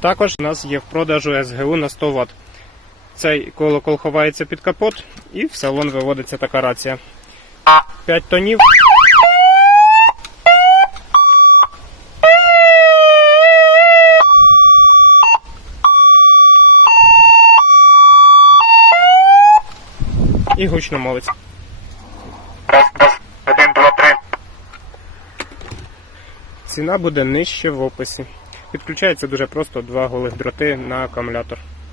Також у нас є в продажу СГУ на 100 Вт. Цей колокол ховається під капот і в салон виводиться така рація. 5 тонів. І гучно мовиться. Раз, 1, 2, 3. Ціна буде нижче в описі. Підключається дуже просто 2 голих дроти на акумулятор.